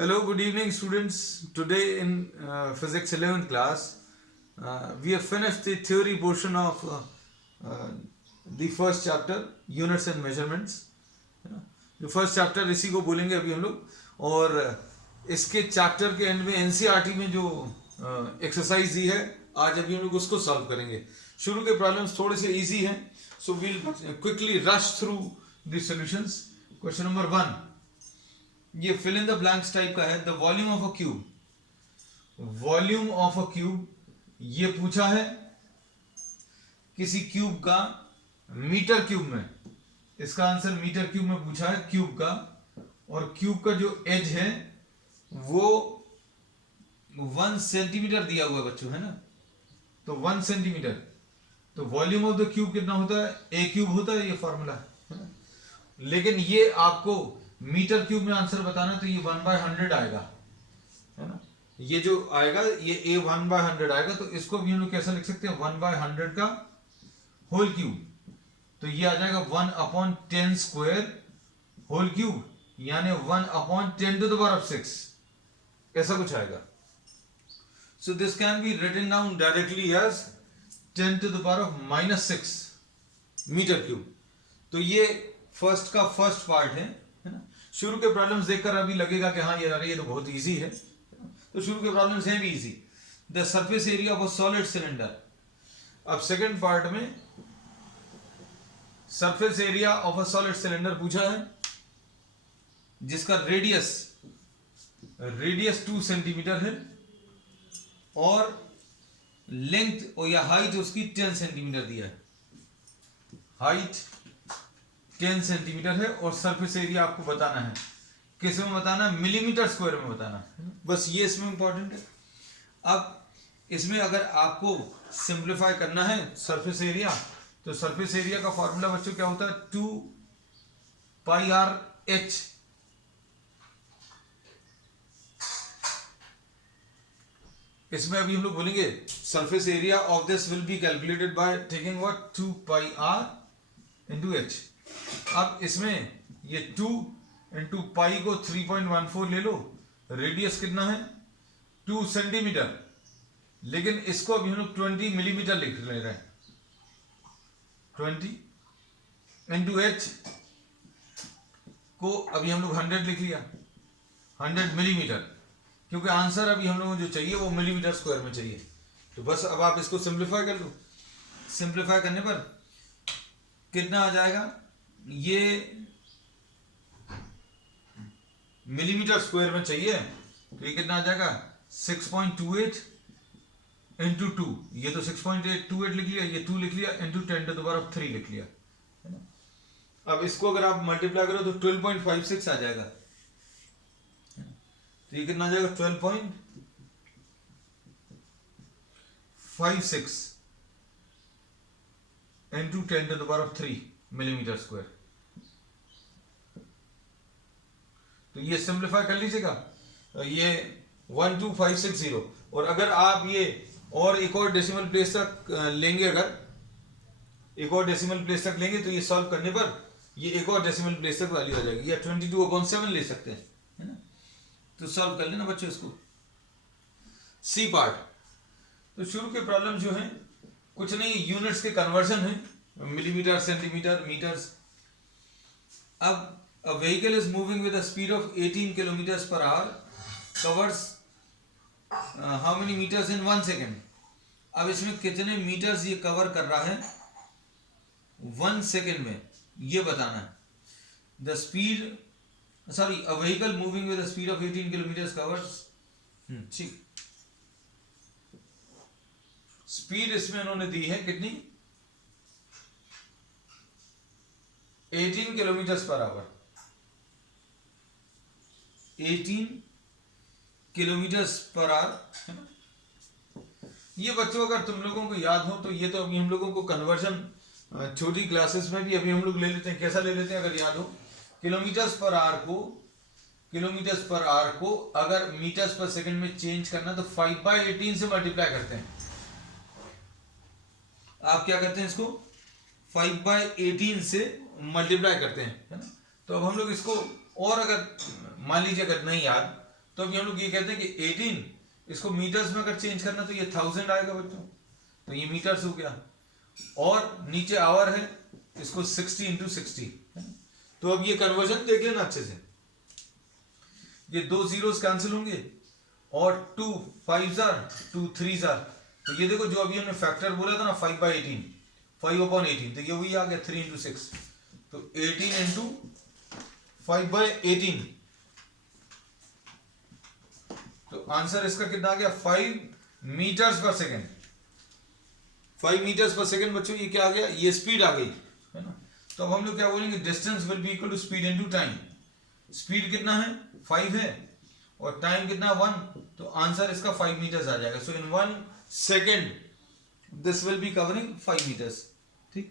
Hello, good evening, students. Today in Physics 11th class, we have finished the theory portion of the first chapter, Units and Measurements. जो first chapter इसी को बोलेंगे अभी हम लोग, और इसके चैप्टर के एंड में एनसीईआरटी में जो एक्सरसाइज दी है आज अभी हम लोग उसको सॉल्व करेंगे. शुरू के प्रॉब्लम्स थोड़े से इजी हैं, so we'll quickly rush through the solutions. Question number 1, ये fill in the blanks type का है. The volume of a cube, volume of a cube ये पूछा है किसी क्यूब का मीटर क्यूब में. इसका आंसर मीटर क्यूब में पूछा है क्यूब का, और क्यूब का जो एज है वो 1 सेंटीमीटर दिया हुआ है बच्चों, है ना. तो 1 सेंटीमीटर, तो वॉल्यूम ऑफ द क्यूब कितना होता है, ए क्यूब होता है, ये फॉर्मूला है ना. लेकिन ये आपको मीटर क्यूब में आंसर बताना, तो ये 1/100 आएगा, है ना. ये जो आएगा ये ए 1/100 आएगा, तो इसको भी हम लोग कैसा लिख सकते हैं, 1/100 का होल क्यूब. तो ये आ जाएगा 1/10 स्क्वायर होल क्यूब, यानी 1/10⁻⁶, ऐसा कुछ आएगा. So this can be written down directly as 10⁻⁻6 metre cube. तो ये फर्स्ट का फर्स्ट पार्ट है ना. शुरू के प्रॉब्लम्स देखकर अभी लगेगा कि हाँ ये तो बहुत इजी है. तो शुरू के प्रॉब्लम्स हैं भी easy. The surface area of a solid cylinder. अब सेकंड पार्ट में surface area of a solid cylinder पूछा है, जिसका रेडियस 2 सेंटीमीटर है और लेंथ और या हाइट उसकी 10 सेंटीमीटर दिया है. हाइट 10 सेंटीमीटर है और सरफेस एरिया आपको बताना है. किस में बताना है, मिलीमीटर स्क्वायर में बताना है. बस ये इसमें इंपॉर्टेंट है. अब इसमें अगर आपको सिंप्लीफाई करना है सरफेस एरिया, तो सरफेस एरिया का फॉर्मूला बच्चों क्या होता है, 2πr/h. इसमें अभी हम लोग बोलेंगे surface area of this will be calculated by taking what, 2πr/h. अब इसमें ये 2 इंटू पाई को 3.14 ले लो. रेडियस कितना है, 2 सेंटीमीटर, लेकिन इसको अभी हम लोग 20 मिलीमीटर लिख ले रहे हैं. 20 इंटू एच को अभी हम लोग 100 लिख लिया, 100 मिलीमीटर, क्योंकि आंसर अभी हम लोगों को जो चाहिए वो मिलीमीटर स्क्वायर में चाहिए. तो बस अब आप इसको सिंप्लीफाई कर लो. सिंप्लीफाई करने पर कितना आ जाएगा, ये मिलीमीटर स्क्वायर में चाहिए, तो ये कितना आ जाएगा, 6.28 इंटू 2. ये तो 6.28 लिख लिया, ये 2 लिख लिया, इंटू 10⁻³ लिख लिया, है ना. अब इसको अगर आप मल्टीप्लाई करो तो 12.56 आ जाएगा. तो ये कितना आ जाएगा, 12.56 इंटू 10⁻³ मिलीमीटर स्क्वायर. तो ये सिंप्लीफाई कर लीजिएगा, ये 12560. और अगर आप ये और एक और डेसिमल प्लेस तक लेंगे, अगर एक और डेसिमल प्लेस तक लेंगे, तो ये सॉल्व करने पर ये एक और डेसिमल प्लेस तक वैल्यू आ जाएगी, या 22/7 ले सकते हैं, है ना. तो सॉल्व कर लेना बच्चों इसको. C part. तो शुरू के प्रॉब्लम जो है कुछ नहीं, यूनिट्स के कन्वर्जन है, मिलीमीटर, सेंटीमीटर, मीटर्स. अब a vehicle is moving with a speed of 18 kilometers per hour, covers how many meters in 1 second. अब इसमें कितने मीटर्स ये कवर कर रहा है 1 सेकेंड में, ये बताना है. The speed, sorry, a vehicle moving with a speed of 18 kilometers covers, ठीक, स्पीड इसमें उन्होंने दी है कितनी, 18 kilometre per hour. 18 kilometre per hour. ये बच्चों अगर तुम लोगों को याद हो तो ये तो अभी हम लोगों को कन्वर्जन छोटी क्लासेस में भी अभी हम लोग ले लेते हैं. कैसा ले लेते हैं अगर याद हो, किलोमीटर्स पर आवर को अगर मीटर्स पर सेकंड में चेंज करना तो 5/18 से मल्टीप्लाई करते हैं. आप क्या करते हैं, इसको 5/18 से मल्टीप्लाई करते हैं, है ना. तो अब हम लोग इसको, और अगर मान लीजिए अगर नहीं याद, तो अभी हम लोग ये कहते हैं कि 18 इसको मीटर्स में अगर चेंज करना तो ये 1000 आएगा बच्चों, तो ये मीटर्स हो गया। और नीचे आवर है, इसको 60 इंटू 60। तो अब ये कन्वर्जन देख लेना अच्छे से, ये 2 जीरोस कैंसिल होंगे और 2 5 जार 2 3 जार, तो ये देखो जो अभी हमने फैक्टर बोला था ना 5/18, 5/18, तो ये वही आ गया 3 इंटू 6, तो 18 इंटू 5/18, तो आंसर इसका कितना आ गया 5 metres per second. 5 metres per second बच्चों, ये क्या आ गया, ये स्पीड आ गई है ना। तो अब हम लोग क्या बोलेंगे, distance will be equal to speed into time. Speed कितना है 5 है और टाइम कितना 1, तो आंसर इसका 5 मीटर्स आ जाएगा। So in 1 second this will be covering 5 metres. ठीक,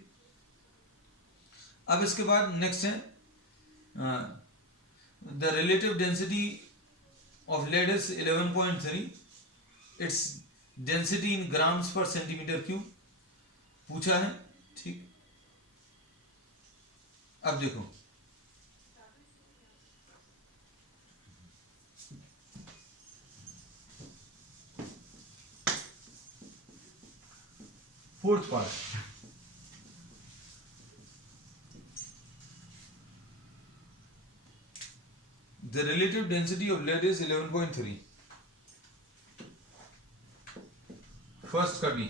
अब इसके बाद नेक्स्ट है the relative density of lead is 11.3, it's density in grams per centimetre cube पूछा है। ठीक, अब देखो fourth part, the relative density of lead is 11.3। First का भी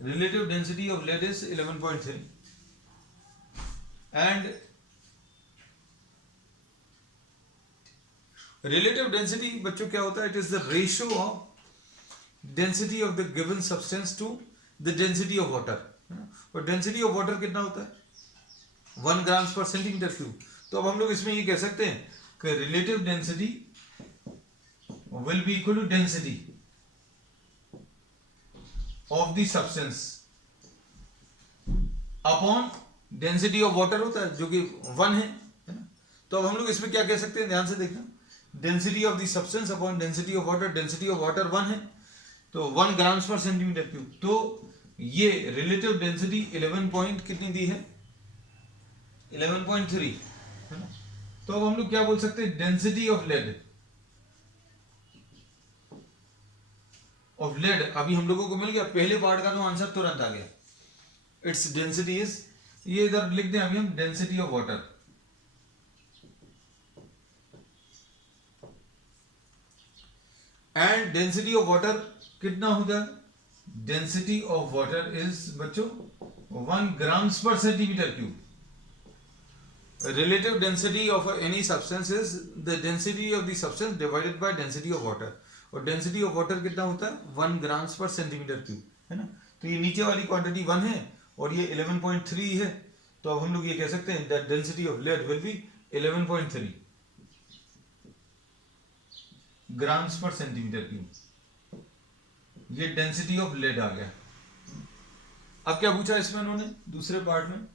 relative density of lead is 11.3 and relative density बच्चों क्या होता है, it is the ratio of density of the given substance to the density of water। और density of water कितना होता है 1 grams per centimeter cube। तो अब हम लोग इसमें ये कह सकते हैं कि relative density will be equal to density of the substance upon density of water होता है जो कि 1 है ना। तो अब हम लोग इसमें क्या कह सकते हैं, ध्यान से देखना, density of the substance upon density of water, density of water 1 है, तो 1 grams per centimeter cube। तो ये relative density 11 पॉइंट कितनी दी है 11.3 है ना। तो अब हम लोग क्या बोल सकते हैं, density of lead of lead अभी हम लोगों को मिल गया, पहले पार्ट का तो आंसर तुरंत आ गया, इट्स डेंसिटी इज, ये इधर लिख दें अभी हम density of water, and density of water कितना होता है, डेंसिटी ऑफ वाटर इज बच्चों 1 grams per centimeter cube। Relative density of any substance is the density of the substance divided by density of water, और density of water कितना होता है 1 grams per centimeter cube है ना। तो ये नीचे वाली क्वांटिटी 1 है और ये 11.3 है, तो अब हम लोग ये कह सकते हैं that density of lead will be 11.3 grams per centimeter cube। ये डेंसिटी ऑफ लेड आ गया। अब क्या पूछा इसमें उन्होंने दूसरे पार्ट में,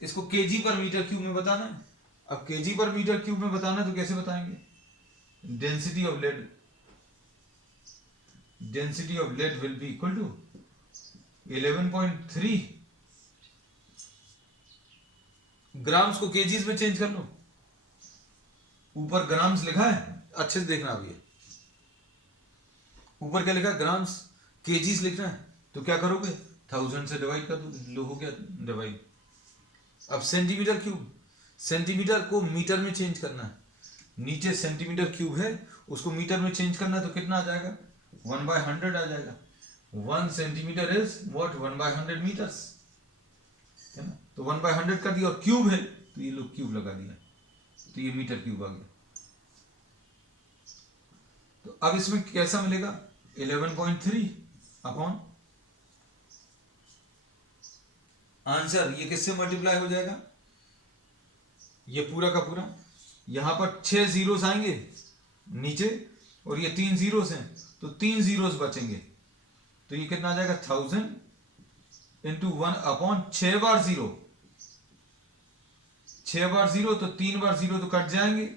इसको केजी पर मीटर क्यूब में बताना है। अब केजी पर मीटर क्यूब में बताना है तो कैसे बताएंगे, density of lead, density of lead will be equal to 11.3 grams को केजीज में चेंज कर लो, ऊपर ग्राम्स लिखा है अच्छे से देखना, अभी ऊपर क्या लिखा है ग्राम्स, केजीज लिखना है तो क्या करोगे 1000 से डिवाइड कर दोगे, लो हो गया डिवाइड। अब सेंटीमीटर क्यूब, सेंटीमीटर को मीटर में चेंज करना है, नीचे सेंटीमीटर क्यूब है उसको मीटर में चेंज करना है तो कितना आ जाएगा 1/100 आ जाएगा। 1 सेंटीमीटर इज व्हाट 1/100 मीटर्स है ना। तो 1/100 कर दिया और क्यूब है तो ये लोग क्यूब लगा दिया तो ये मीटर क्यूब आ गया। तो अब इसमें कैसा मिलेगा 11.3 अपॉन आंसर, ये किससे मल्टीप्लाई हो जाएगा, ये पूरा का पूरा, यहां पर 6 जीरोस आएंगे नीचे और ये 3 जीरोस हैं तो 3 जीरोस बचेंगे, तो ये कितना आ जाएगा 1000 इंटू 1 अपॉन 6 बार 0, 6 बार 0 तो 3 बार 0 तो कट जाएंगे,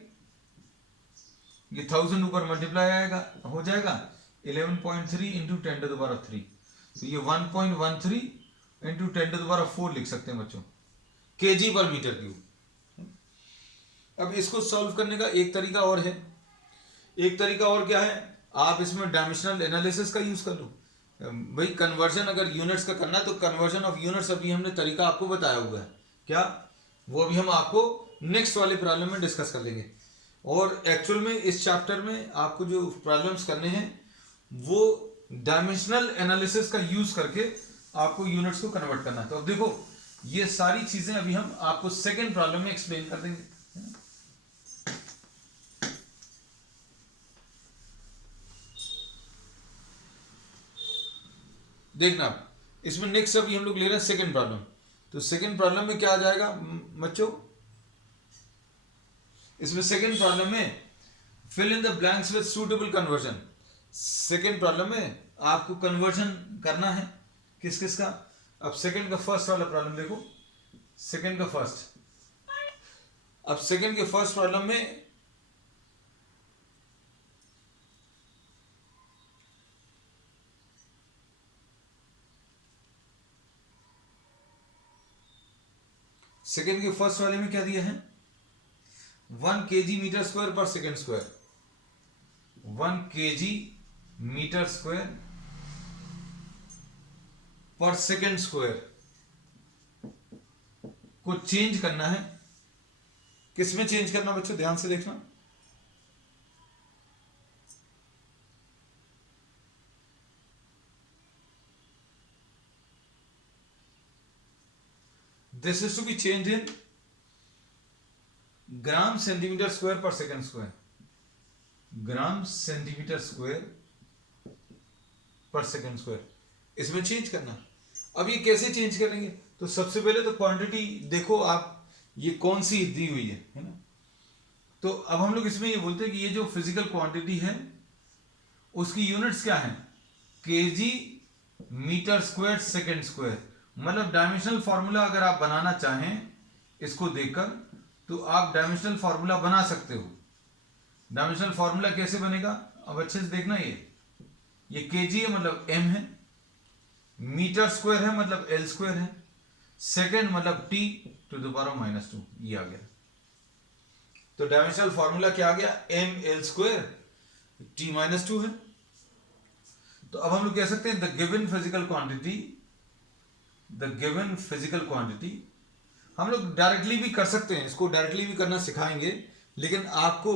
ये 1000 ऊपर मल्टीप्लाई आएगा हो जाएगा 11.3 इंटू 10⁻3, तो ये 1.13 इंटू 10⁻4 लिख सकते हैं बच्चों, केजी पर मीटर क्यूब। अब इसको सॉल्व करने का एक तरीका और है। एक तरीका और क्या है, आप इसमें डायमेंशनल एनालिसिस का यूज कर लो। भाई कन्वर्जन अगर यूनिट्स का करना है तो कन्वर्जन ऑफ यूनिट्स अभी हमने तरीका आपको बताया हुआ है क्या, वो अभी हम आपको नेक्स्ट वाले प्रॉब्लम में डिस्कस कर लेंगे। और एक्चुअल में इस चैप्टर में आपको जो प्रॉब्लम्स करने हैं वो डायमेंशनल एनालिसिस का यूज करके आपको यूनिट्स को कन्वर्ट करना है। तो अब देखो ये सारी चीजें अभी हम आपको सेकेंड प्रॉब्लम में एक्सप्लेन कर देंगे। देखना इसमें नेक्स्ट अभी हम लोग ले रहे हैं सेकेंड प्रॉब्लम। तो सेकेंड प्रॉब्लम में क्या आ जाएगा बच्चों, इसमें सेकेंड प्रॉब्लम में fill in the blanks with suitable conversion. Second problem में आपको कन्वर्जन करना है किस किस का। अब सेकेंड का फर्स्ट वाला प्रॉब्लम देखो, सेकेंड का फर्स्ट। अब सेकेंड के फर्स्ट प्रॉब्लम में सेकेंड के फर्स्ट वाले में क्या दिया है, 1 kg metre square per second square, 1 kg metre square per second square को चेंज करना है। किसमें चेंज करना बच्चों, ध्यान से देखना। This is to be changed in gram centimetre square per second square, gram centimetre square per second square, इसमें चेंज करना। अब ये कैसे चेंज करेंगे, तो सबसे पहले तो क्वांटिटी देखो आप ये कौन सी दी हुई है ना। तो अब हम लोग इसमें ये बोलते हैं कि ये जो फिजिकल क्वांटिटी है उसकी यूनिट्स क्या है, kg metre square second square. मतलब डायमेंशनल फार्मूला अगर आप बनाना चाहें इसको देखकर तो आप डायमेंशनल फार्मूला बना सकते हो। डायमेंशनल फार्मूला कैसे बनेगा, अब अच्छे से देखना। ये केजी है मतलब एम है, मीटर स्क्वायर है मतलब एल स्क्वायर है, सेकेंड मतलब टी टू द पावर -2, ये आ गया। तो डायमेंशनल फार्मूला क्या आ गया, एम एल स्क्वायर टी -2 है। तो अब हम लोग कह सकते हैं the given physical quantity, the given physical quantity. हम लोग डायरेक्टली भी कर सकते हैं, इसको डायरेक्टली भी करना सिखाएंगे, लेकिन आपको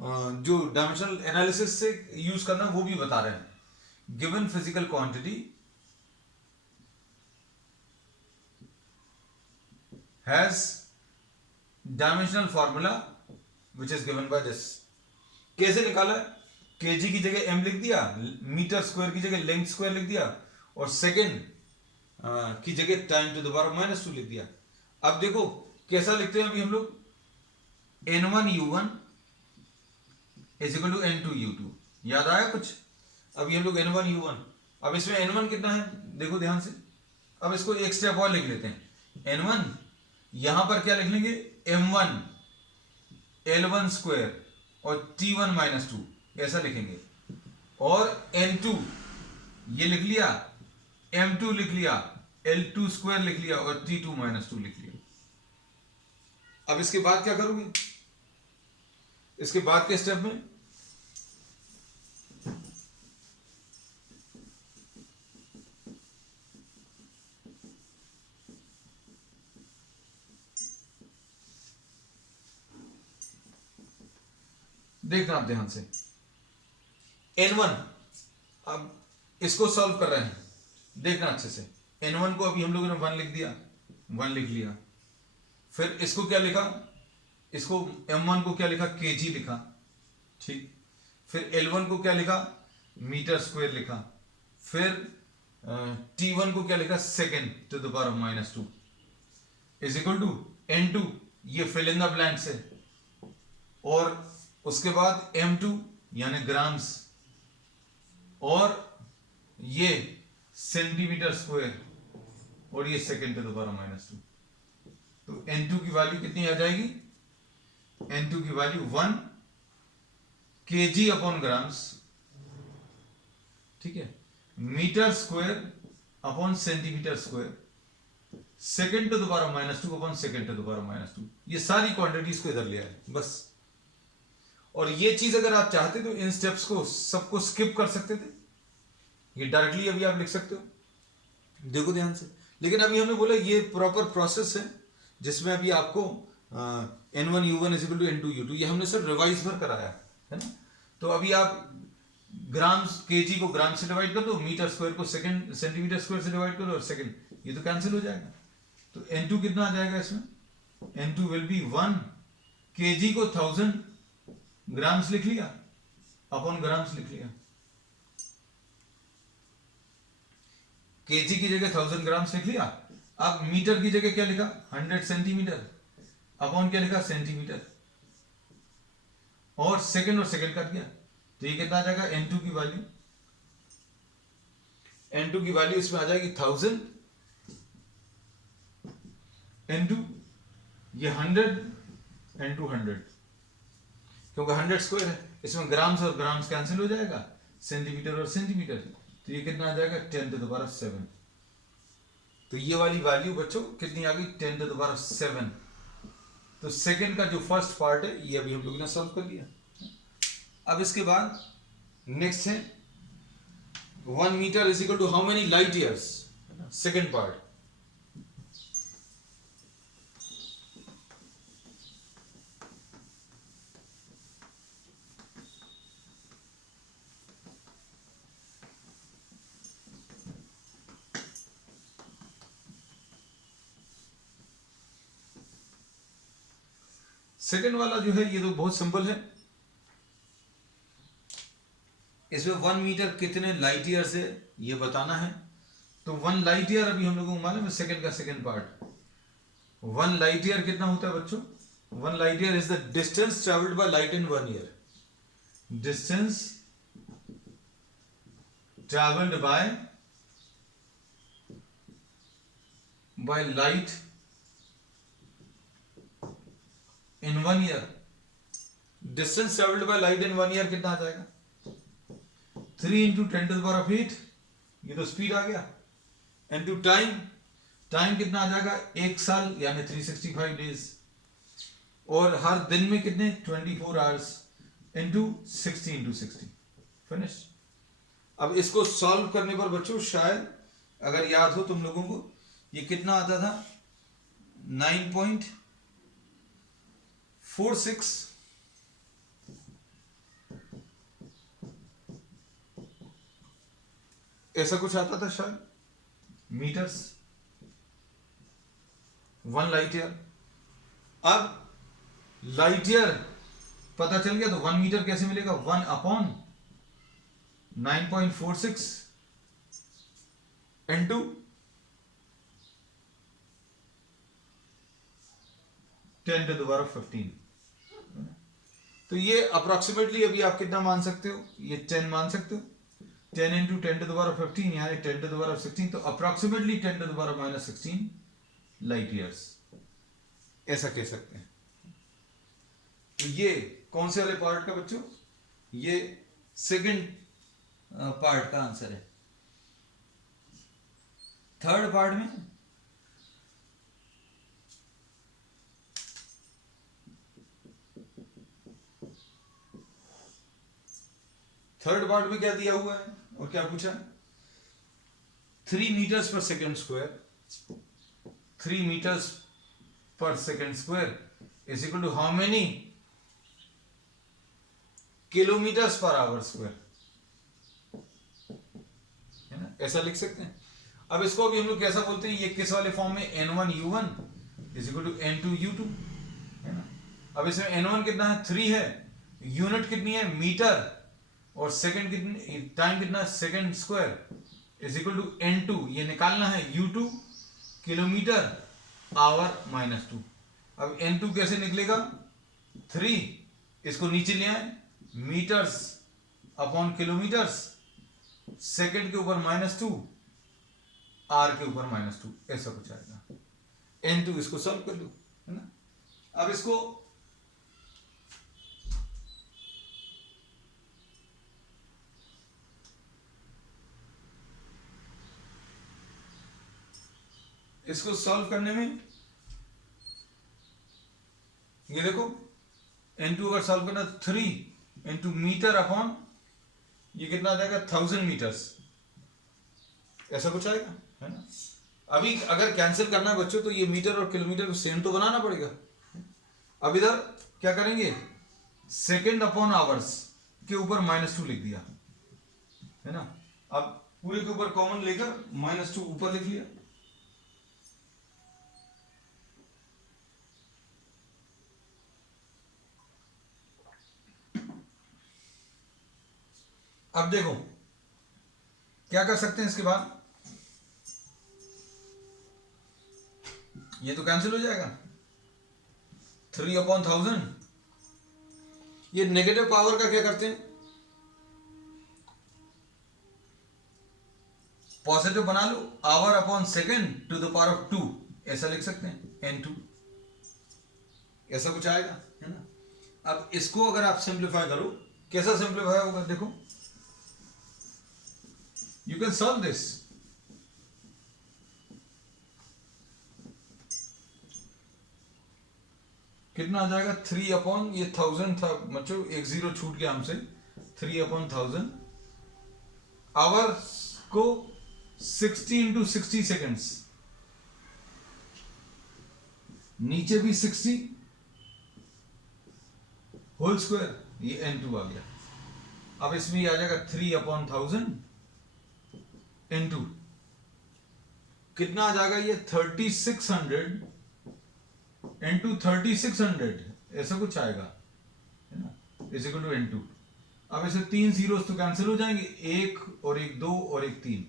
जो डायमेंशनल एनालिसिस से यूज करना वो भी बता रहे हैं। Given physical quantity has dimensional formula which is given by this. कैसे निकाला, केजी की जगह एम लिख दिया, मीटर स्क्वायर की जगह लेंथ स्क्वायर लिख दिया, और सेकेंड की जगह टाइम टू द पावर -2 लिख दिया। अब देखो कैसा लिखते हैं अभी हम लोग, n1u1 is equal to n2u2। याद आया कुछ, अभी हम लोग n1u1, अब इसमें n1 कितना है देखो ध्यान से। अब इसको एक स्टेप और लिख लेते हैं, n1 यहां पर क्या लिख लेंगे, m1 l1 स्क्वायर और t1 -2 ऐसा लिखेंगे, और n2 ये लिख लिया, m2 लिख लिया, l2 स्क्वायर लिख लिया और t2 -2 लिख लिया। अब इसके बाद क्या करोगे, इसके बाद के स्टेप में देखना आप ध्यान से, n1 अब इसको सॉल्व कर रहे हैं, देखना अच्छे से। n1 को अभी हम लोगों ने 1 लिख दिया, 1 लिख लिया। फिर इसको क्या लिखा, इसको m1 को क्या लिखा, kg लिखा, ठीक। फिर l1 को क्या लिखा, मीटर स्क्वायर लिखा। फिर t1 को क्या लिखा, second to the power -2 is equal to n2, ये फिल इन द ब्लैंक्स है, और उसके बाद m2 यानी ग्राम्स, और ये सेंटीमीटर स्क्वायर, और ये सेकेंड टू द पावर -2। तो n2 की वैल्यू कितनी आ जाएगी, n2 की वैल्यू 1 kg अपॉन ग्राम्स, ठीक है, metre square upon centimetre square, second to the power minus two upon second to the power minus two. ये सारी क्वांटिटीज को इधर ले आए बस। और ये चीज अगर आप चाहते तो इन स्टेप्स को सबको स्किप कर सकते थे, ये डायरेक्टली अभी आप लिख सकते हो, देखो ध्यान से। लेकिन अभी हमने बोला ये प्रॉपर प्रोसेस है जिसमें अभी आपको n1u1 is equal to n2u2 ये हमने सर रिवाइज भर कराया है ना। तो अभी आप ग्राम्स केजी को ग्राम से डिवाइड कर दो, मीटर स्क्वायर को सेकंड सेंटीमीटर स्क्वायर से डिवाइड करो और सेकंड, ये तो कैंसिल हो जाएगा। तो n2 कितना आ जाएगा इसमें, n2 विल बी 1 केजी को 1000 ग्राम्स लिख लिया अपॉन ग्राम्स लिख लिया, केजी की जगह 1000 ग्राम्स लिख लिया। अब मीटर की जगह क्या लिखा 100 सेंटीमीटर अपॉन क्या लिखा सेंटीमीटर, और सेकंड काट दिया। तो ये कितना आ जाएगा n2 की वैल्यू, n2 की वैल्यू इसमें आ जाएगी 1000 n2 ये 100 n2 100 क्योंकि 100 स्क्वायर है, इसमें ग्राम्स और ग्राम्स कैंसिल हो जाएगा, सेंटीमीटर और सेंटीमीटर, तो ये कितना आ जाएगा 10 टू द पावर 7। तो ये वाली वैल्यू बच्चों कितनी आ गई 10 टू द पावर 7। तो सेकंड का जो फर्स्ट पार्ट है ये अभी हम लोगों ने सॉल्व कर लिया। अब इसके बाद नेक्स्ट है 1 metre is equal to how many light years, second part. Second वाला जो है ये तो बहुत सिंपल है, इसमें 1 मीटर कितने लाइट ईयर से ये बताना है। तो 1 लाइट ईयर अभी हम लोगों को मालूम है, सेकंड का सेकंड पार्ट 1 लाइट ईयर कितना होता है बच्चों, 1 light year is the distance travelled by light in 1 year, distance travelled by light in 1 year. Distance travelled by light in 1 year कितना आ जाएगा 3 इंटू 10 टू द पावर 8, ये तो speed आ गया, into time, time कितना आ जाएगा 1 साल यानी 365 डेज, और हर दिन में कितने 24 आवर्स, इंटू 60 इंटू 60 फिनिश। अब इसको सॉल्व करने पर बच्चों शायद अगर याद हो तुम लोगों को ये कितना आता था 9.46 ऐसा कुछ आता था शायद मीटर्स 1 लाइट ईयर। अब लाइट ईयर पता चल गया तो 1 मीटर कैसे मिलेगा 1 upon 9.46 into 10 to the power 15। तो ये अप्रोक्सीमेटली अभी आप कितना मान सकते हो, ये 10 मान सकते हो, 10 इंटू 10 टू द पावर 15 यानी 10 टू द पावर 16, तो approximately 10 to the power minus 16 light years ऐसा कह सकते हैं। तो ये कौन से वाले पार्ट का बच्चों, ये सेकंड पार्ट का आंसर है। थर्ड पार्ट में क्या दिया हुआ है और क्या पूछा 3 metres per second square, 3 metres per second square is equal to how many kilometres per hour square, है ना, ऐसा लिख सकते हैं। अब इसको भी हम लोग कैसा बोलते हैं, ये किस वाले फॉर्म में n1u1 is equal to n2u2, है ना। अब इसमें n1 कितना है 3 है, यूनिट कितनी है मीटर, और सेकंड कितनी टाइम कितना second square is equal to n2, ये निकालना है u2 किलोमीटर आवर माइनस 2। अब n2 कैसे निकलेगा 3, इसको नीचे ले आए मीटर्स अपॉन किलोमीटर्स, सेकंड के ऊपर -2 आर के ऊपर -2 ऐसा कुछ आएगा। n2 इसको सॉल्व कर लो, है ना। अब इसको इसको सॉल्व करने में ये देखो n2 अगर सॉल्व करना 3 इंटू मीटर अपॉन ये कितना आ जाएगा 1000 मीटर्स, ऐसा कुछ आएगा, है ना। अभी अगर कैंसिल करना है बच्चों तो ये मीटर और किलोमीटर को सेम तो बनाना पड़ेगा। अब इधर क्या करेंगे, सेकेंड अपॉन आवर्स के ऊपर -2 लिख दिया, है ना। अब पूरे के ऊपर कॉमन लेकर -2 ऊपर लिख लिया। अब देखो क्या कर सकते हैं इसके बाद, ये तो कैंसिल हो जाएगा 3/1000। ये नेगेटिव पावर का क्या करते हैं, पॉजिटिव बना लो, hour upon second to the power of 2, ऐसा लिख सकते हैं n2, ऐसा कुछ आएगा, है ना। अब इसको अगर आप सिंप्लीफाई करो, कैसा सिंप्लीफाई होगा देखो, यू कैन सॉल्व दिस। कितना आ जाएगा 3 ये 1000 था बच्चों, एक जीरो छूट गया हमसे, 3/1000 आवर्स को 60 इंटू 60 सेकेंड्स, नीचे भी 60 होल स्क्वायर, ये n2 आ गया। अब इसमें ये आ जाएगा 3/1000 n2, कितना आ जाएगा ये 3600 इंटू 3600, ऐसा कुछ आएगा, है ना, इज इक्वल टू n2। अब ऐसे 3 जीरोस तो कैंसिल हो जाएंगे, 1 और 1 2 और 1 3,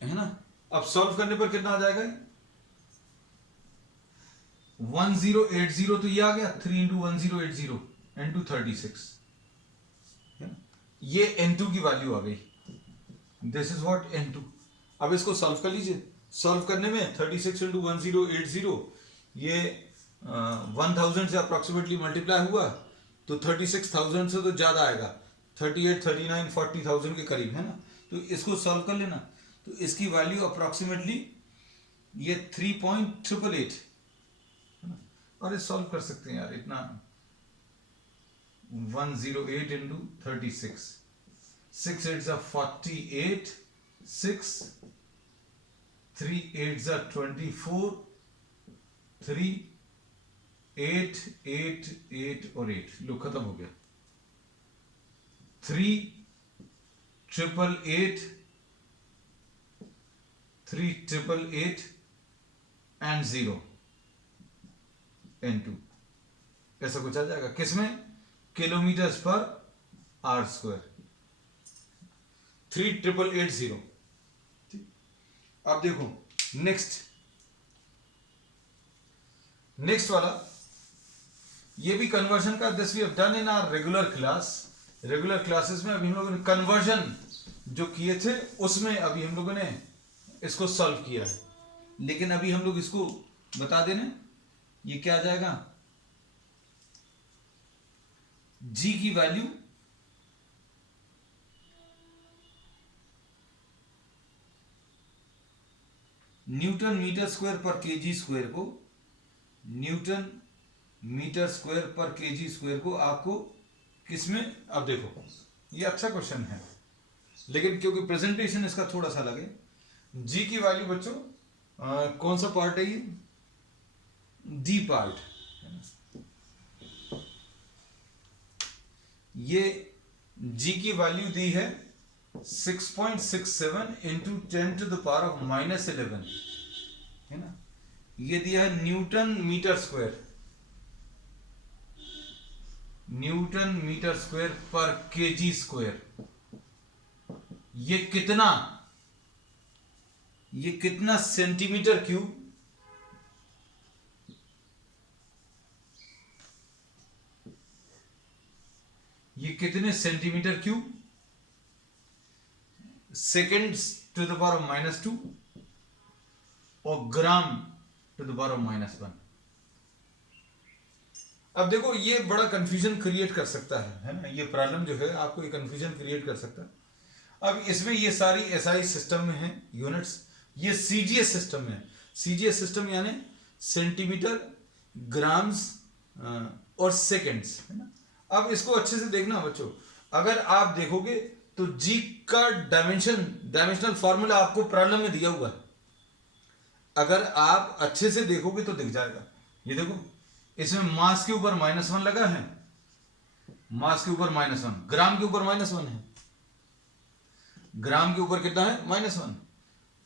है ना। अब सॉल्व करने पर कितना आ जाएगा, 1080 तो ये आ गया, 3 इंटू 1080 इंटू 36, ये n2 की वैल्यू आ गई, दिस इज व्हाट n2। अब इसको सॉल्व कर लीजिए, सॉल्व करने में 36 इंटू 1080 ये 1000 से अप्रोक्सीमेटली मल्टीप्लाई हुआ तो 36,000 से तो ज्यादा आएगा, 38 39 40,000 के करीब, है ना। तो इसको सॉल्व कर लेना, तो इसकी वैल्यू अप्रोक्सीमेटली ये 3.888, और ये सॉल्व कर सकते हैं यार, इतना 108 इंटू 36, 6 8 are 48, 6 3 8 are 24, 3 8 8 8 और 8, लो खत्म हो गया, 3 888 3 888 एंड 0 n2, ऐसा कुछ आ जाएगा, किसमें, किलोमीटर्स पर आर स्क्वायर, 3880। अब देखो नेक्स्ट वाला, ये भी कन्वर्जन का, this we have done in our regular classes में। अभी हम लोगों ने कन्वर्जन जो किए थे उसमें अभी हम लोगों ने इसको सॉल्व किया है, लेकिन अभी हम लोग इसको बता देना, ये क्या आ जाएगा, g की value Newton metre square per kg square को, Newton metre square per kg square को आपको किसमें, अब देखो ये अच्छा क्वेश्चन है, लेकिन क्योंकि प्रेजेंटेशन इसका थोड़ा सा लगे, जी की वैल्यू बच्चों कौन सा पार्ट है, ये डी पार्ट, ये जी की वैल्यू दी है 6.67 into 10 to the power of -11, है ना। ये दिया है newton metre square per kg square, ये कितना सेंटीमीटर क्यूब, ये कितने centimetre cube, seconds to the power of -2 और gram to the power of -1। अब देखो ये बड़ा कंफ्यूजन क्रिएट कर सकता है ना, ये प्रॉब्लम जो है आपको ये कंफ्यूजन क्रिएट कर सकता है। अब इसमें ये सारी एसआई सिस्टम में है यूनिट्स, ये सीजीएस सिस्टम है। सीजीएस सिस्टम यानी सेंटीमीटर, ग्राम्स और सेकेंड्स, है ना। अब इसको अच्छे से देखना बच्चों, अगर आप देखोगे तो जी का डायमेंशनल फॉर्मूला आपको प्रॉब्लम में दिया हुआ है। अगर आप अच्छे से देखोगे तो दिख जाएगा। ये देखो, इसमें मास के ऊपर -1 लगा है, मास के ऊपर -1, ग्राम के ऊपर -1 है, ग्राम के ऊपर कितना है -1,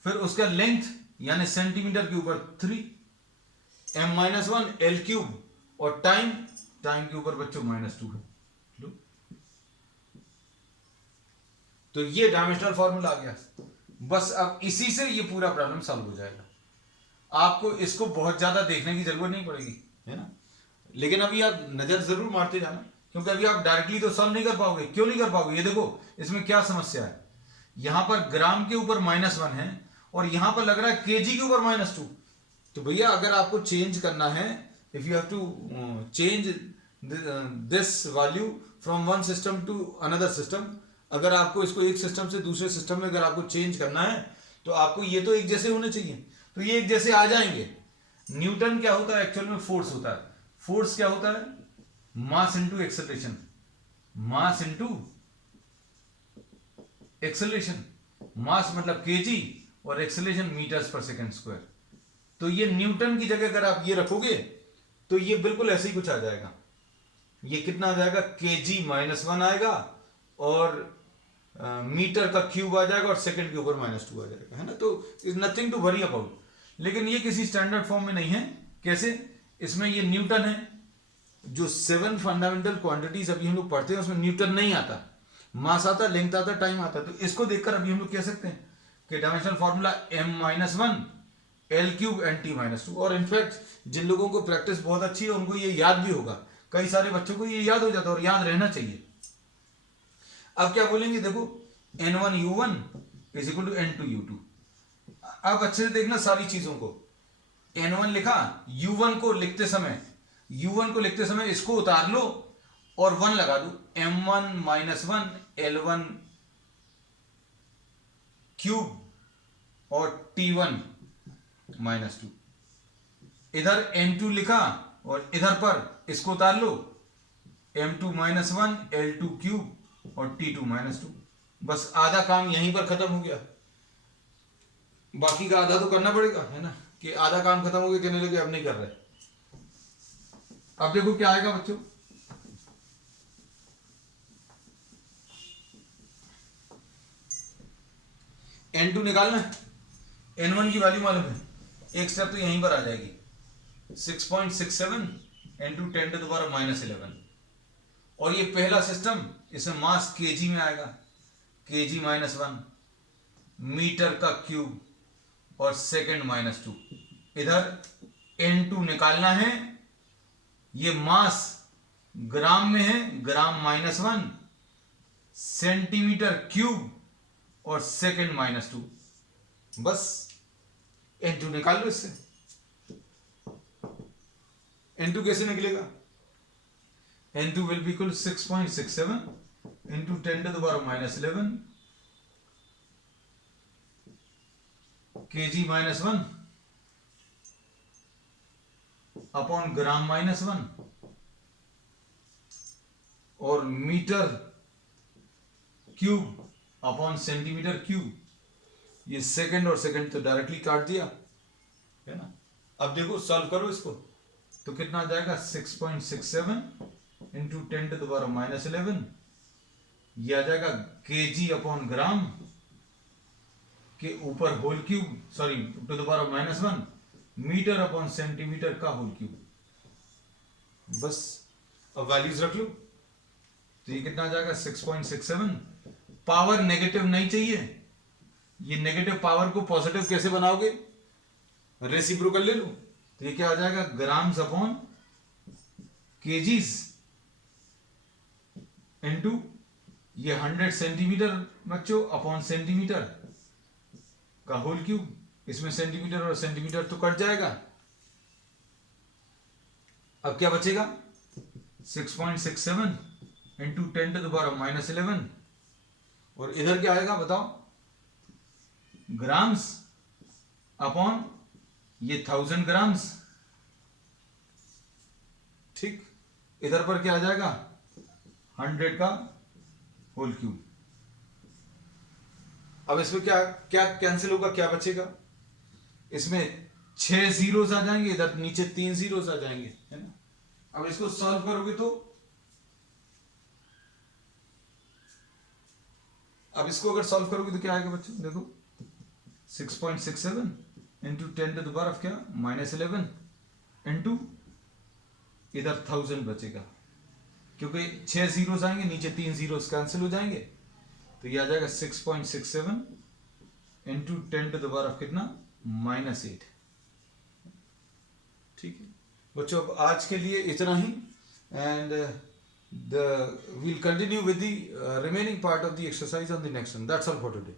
फिर उसका लेंथ यानी सेंटीमीटर के ऊपर 3, m-1 L3, और टाइम के ऊपर बच्चों -2 है। लो, तो ये डायमेंशनल फॉर्मूला आ गया। बस अब इसी से ये पूरा प्रॉब्लम सॉल्व हो जाएगा। आपको इसको बहुत ज्यादा देखने की जरूरत नहीं पड़ेगी, है ना। लेकिन अभी आप नजर जरूर मारते जाना, क्योंकि अभी आप डायरेक्टली तो सॉल्व नहीं कर पाओगे। क्यों नहीं कर पाओगे? ये देखो इसमें क्या समस्या है। यहां पर ग्राम के ऊपर -1 है और यहां पर लग रहा है केजी के ऊपर -2। तो भैया अगर आपको चेंज करना है, if you have to change this value from one system to another system, अगर आपको इसको एक सिस्टम से दूसरे सिस्टम में अगर आपको चेंज करना है तो आपको ये तो एक जैसे होने चाहिए। तो ये एक जैसे आ जाएंगे। न्यूटन क्या होता है एक्चुअल में? फोर्स होता है। फोर्स क्या होता है? Mass into acceleration, mass into acceleration. Mass मतलब केजी और acceleration metres per second square. तो ये न्यूटन की जगह अगर आप ये रखोगे तो ये बिल्कुल ऐसे ही कुछ आ जाएगा। ये कितना आ जाएगा? केजी -1 आएगा और मीटर का क्यूब आ जाएगा और सेकंड के ऊपर -2 आ जाएगा, है ना। तो is nothing to worry about. लेकिन ये किसी स्टैंडर्ड फॉर्म में नहीं है। कैसे? इसमें ये न्यूटन है। जो 7 फंडामेंटल क्वांटिटीज अभी हम लोग पढ़ते हैं उसमें न्यूटन नहीं आता, मास आता, लेंथ आता, टाइम आता। तो इसको देखकर अभी हम लोग कह सकते हैं कि dimensional formula m-1 L3 N-T-2। और इनफैक्ट जिन लोगों को प्रैक्टिस बहुत अच्छी है उनको ये याद भी होगा। कई सारे बच्चों को ये याद हो जाता है और याद रहना चाहिए। अब क्या बोलेंगे? देखो, N1U1 = N2U2। अब अच्छे से देखना सारी चीजों को। N1 लिखा, U1 को लिखते समय इसको उतार लो और 1 लगा दो, m1 - 1 L1 क्यूब और T1 -2। इधर M2 लिखा और इधर पर इसको उतार लो, m2 - 1 L2 क्यूब और T2 -2। बस आधा काम यहीं पर खत्म हो गया। बाकी का आधा तो करना पड़ेगा, है ना, कि आधा काम खत्म हो गया, कहने लगे अब नहीं कर रहे। अब देखो क्या आएगा बच्चों। N2 निकालना है, N1 की वैल्यू मालूम है, एक स्टेप तो यहीं पर आ जाएगी, 6.67 × 10⁻11। और ये पहला सिस्टम, इसमें मास केजी में आएगा, केजी -1, मीटर का क्यूब और सेकंड -2। इधर N2 निकालना है, ये मास ग्राम में है, ग्राम -1, सेंटीमीटर क्यूब और सेकंड -2। बस N2 निकाल लो इससे। N2 कैसे निकलेगा? N2 will be equal to 6.67 × 10⁻11 kg -1 upon gram -1 और metre cube upon centimetre cube. ये सेकंड और सेकंड तो डायरेक्टली काट दिया, है ना। अब देखो सॉल्व करो इसको, तो कितना आ जाएगा? 6.67 × 10⁻11, ये आ जाएगा केजी अपॉन ग्राम के ऊपर whole cube, sorry (10⁻⁻1), metre upon centimetre का होल क्यूब। बस अब वैल्यूज रख लो, तो ये कितना आ जाएगा? 6.67। पावर नेगेटिव नहीं चाहिए, ये नेगेटिव पावर को पॉजिटिव कैसे बनाओगे? रेसिप्रोकल ले लो, तो ये क्या आ जाएगा? ग्राम्स अपॉन केजीज इनटू ये 100 सेंटीमीटर बच्चों अपॉन सेंटीमीटर का होल क्यूब। इसमें सेंटीमीटर और सेंटीमीटर तो कट जाएगा। अब क्या बचेगा? 6.67 × 10⁻11 और इधर क्या आएगा बताओ? ग्राम्स अपॉन ये 1000 ग्राम्स, ठीक। इधर पर क्या आ जाएगा 100 का होल क्यूब। अब इसमें क्या क्या कैंसिल होगा, क्या बचेगा, इसमें 6 जीरोस आ जाएंगे, इधर नीचे 3 जीरोस आ जाएंगे, है ना। अब इसको सॉल्व करोगे तो, अब इसको अगर सॉल्व करोगे तो क्या आएगा बच्चों, देखो 6.67 into 10 to the power of क्या -11 इंटू इधर 1000 बचेगा, क्योंकि 6 जीरोस आएंगे, नीचे 3 जीरोस कैंसिल हो जाएंगे, तो ये आ जाएगा 6.67 into 10 to the power of कितना -8। ठीक है बच्चों, अब आज के लिए इतना ही, and we'll continue with the remaining part of the exercise on the next one. That's all for today.